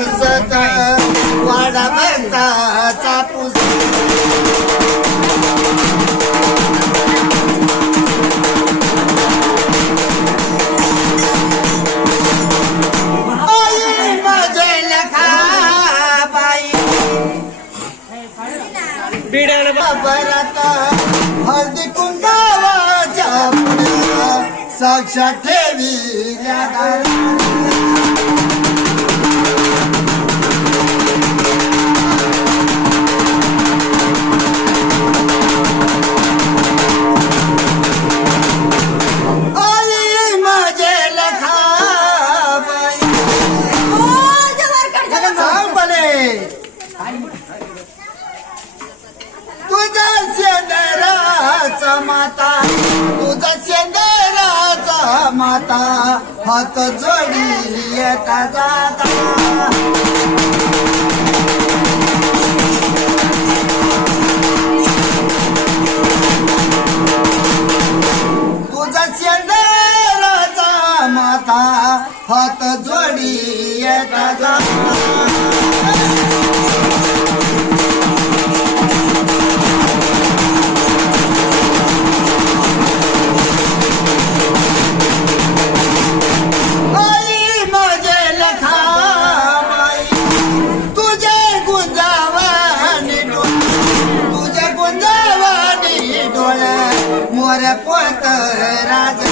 दिसत वाडा भरताचा पुस. परत हळदी कुंकावाच्या पुढं साक्षात ठेवी तुझा शेंदराचा माता तुझा शेंदराचा माता हात जोडी येता जाता हात जोडी येता પોત રાજ